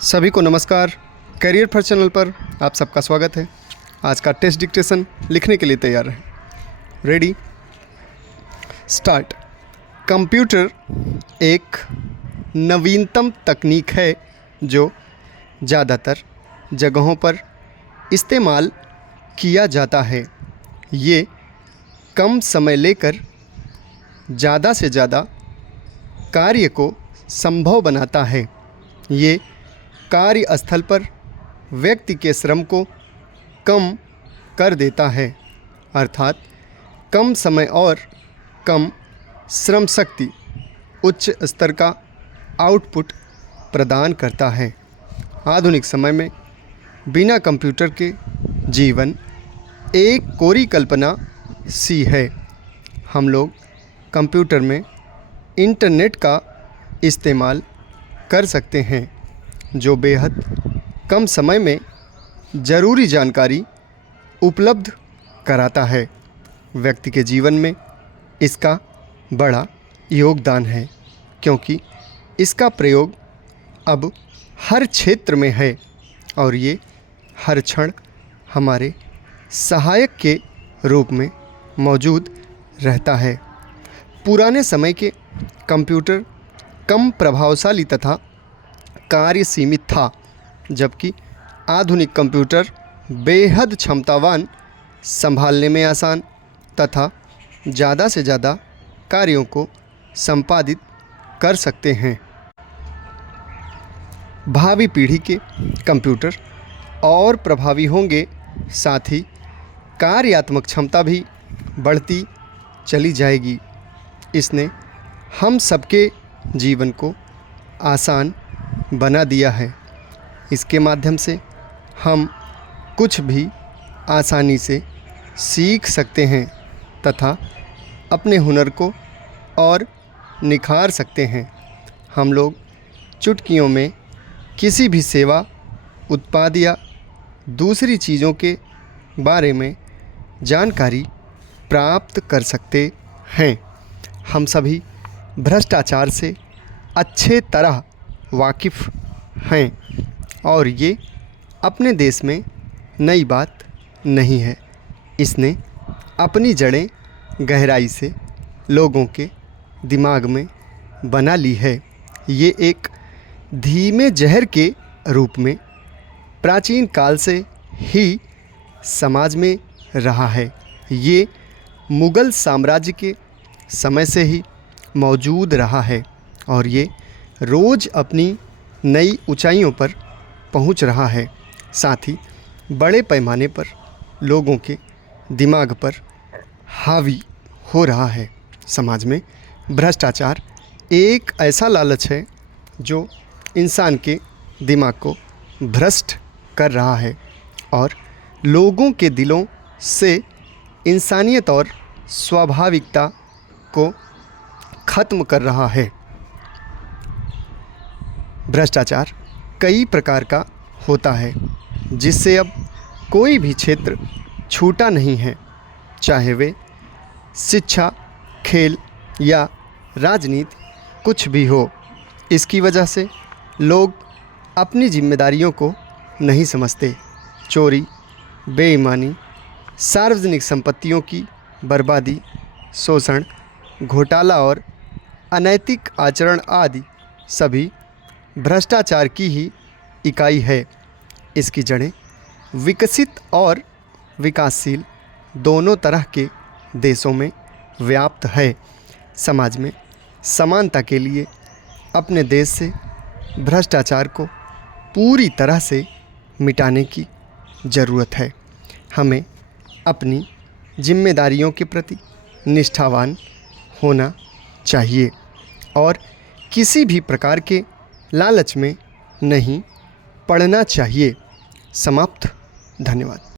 सभी को नमस्कार। करियर फर्स्ट चैनल पर आप सबका स्वागत है। आज का टेस्ट डिक्टेशन लिखने के लिए तैयार है। Ready, start. कंप्यूटर एक नवीनतम तकनीक है जो ज़्यादातर जगहों पर इस्तेमाल किया जाता है। ये कम समय लेकर ज़्यादा से ज़्यादा कार्य को संभव बनाता है। ये कार्यस्थल पर व्यक्ति के श्रम को कम कर देता है, अर्थात कम समय और कम श्रम शक्ति उच्च स्तर का आउटपुट प्रदान करता है। आधुनिक समय में बिना कंप्यूटर के जीवन एक कोरी कल्पना सी है। हम लोग कंप्यूटर में इंटरनेट का इस्तेमाल कर सकते हैं जो बेहद कम समय में ज़रूरी जानकारी उपलब्ध कराता है। व्यक्ति के जीवन में इसका बड़ा योगदान है क्योंकि इसका प्रयोग अब हर क्षेत्र में है और ये हर क्षण हमारे सहायक के रूप में मौजूद रहता है। पुराने समय के कंप्यूटर कम प्रभावशाली तथा कार्य सीमित था, जबकि आधुनिक कंप्यूटर बेहद क्षमतावान, संभालने में आसान तथा ज़्यादा से ज़्यादा कार्यों को संपादित कर सकते हैं। भावी पीढ़ी के कंप्यूटर और प्रभावी होंगे, साथ ही कार्यात्मक क्षमता भी बढ़ती चली जाएगी। इसने हम सबके जीवन को आसान बना दिया है। इसके माध्यम से हम कुछ भी आसानी से सीख सकते हैं तथा अपने हुनर को और निखार सकते हैं। हम लोग चुटकियों में किसी भी सेवा, उत्पाद या दूसरी चीज़ों के बारे में जानकारी प्राप्त कर सकते हैं। हम सभी भ्रष्टाचार से अच्छे तरह वाकिफ़ हैं और ये अपने देश में नई बात नहीं है। इसने अपनी जड़ें गहराई से लोगों के दिमाग में बना ली है। ये एक धीमे जहर के रूप में प्राचीन काल से ही समाज में रहा है। ये मुग़ल साम्राज्य के समय से ही मौजूद रहा है और ये रोज़ अपनी नई ऊंचाइयों पर पहुंच रहा है। साथ ही बड़े पैमाने पर लोगों के दिमाग पर हावी हो रहा है। समाज में भ्रष्टाचार एक ऐसा लालच है जो इंसान के दिमाग को भ्रष्ट कर रहा है और लोगों के दिलों से इंसानियत और स्वाभाविकता को ख़त्म कर रहा है। भ्रष्टाचार कई प्रकार का होता है जिससे अब कोई भी क्षेत्र छूटा नहीं है, चाहे वे शिक्षा, खेल या राजनीति कुछ भी हो। इसकी वजह से लोग अपनी जिम्मेदारियों को नहीं समझते। चोरी, बेईमानी, सार्वजनिक संपत्तियों की बर्बादी, शोषण, घोटाला और अनैतिक आचरण आदि सभी भ्रष्टाचार की ही इकाई है। इसकी जड़ें विकसित और विकासशील दोनों तरह के देशों में व्याप्त है। समाज में समानता के लिए अपने देश से भ्रष्टाचार को पूरी तरह से मिटाने की ज़रूरत है। हमें अपनी जिम्मेदारियों के प्रति निष्ठावान होना चाहिए और किसी भी प्रकार के लालच में नहीं पड़ना चाहिए। समाप्त। धन्यवाद।